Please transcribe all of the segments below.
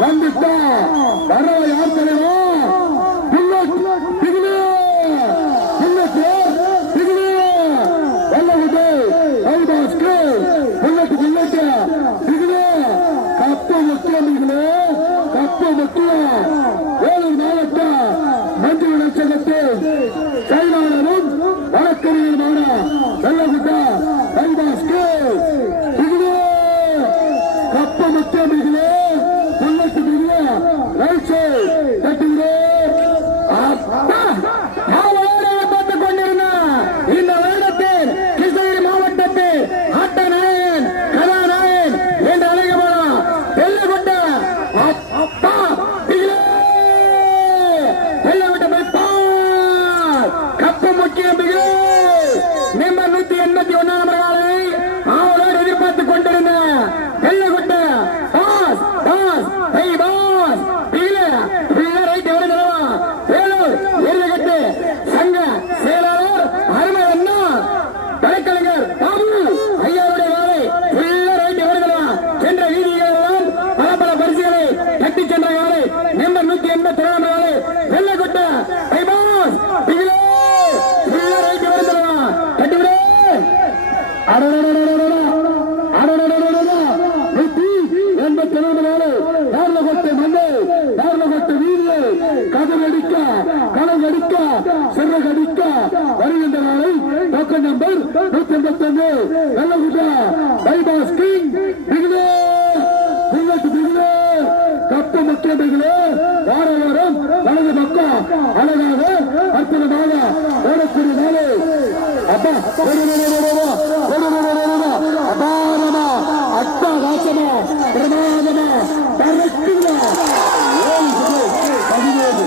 வந்துட்டா வரவ யார் தெரியுமா? வேலூர் மாவட்ட மஞ்சள் நட்சத்திரத்தில் செயலாளரும் வழக்கறிஞருமான செல்லகுட்டா கைபாஸ்க்கு கப்ப முக்கிய மிகிலே புல்லட்டு மிகிலே ரைட்ஸை தட்டுகிறே பார்த்துக் கொண்டிருந்த இந்த வருடத்தில் கிருஷ்ணகிரி மாவட்டத்தில் ஆட்டநாயகன் கதாநாயகன் என்று அழைக்கப்படும் செல்லகுட்ட அப்பா கப்பு முக்கிய மிகு நம்பர் 181 காலை அவளோடு எதிர்பார்த்துக் கொண்டிருந்த வெள்ளகுட்ட பாஸ் பாஸ் ஹை பாஸ் ரைட் வருகிறவா வேலூர் எருகட்டு சங்க செயலாளர் அருமை அண்ணா கலைக்கலைஞர் பாபு ஐயாவுடைய காலை ரைட் வருகிறவா சென்ற வீதிகளெல்லாம் பல பல பரிசுகளை கட்டி சென்ற காலை நம்பர் 182 காலை வெள்ளகுட்ட ஹை பாஸ் வருகின்ற நாளை token number 181 Vellakuttai bypass king cup முக்கிய மிகிலே வார வாரம் வலது பக்கம் அழகாக அற்புதமாக ஓடக்கூடிய நாளை அப்பா அபாரமா அட்டகாசமா பிரமாதமா பறக்குதா 17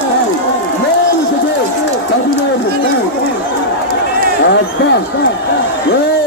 அப்பா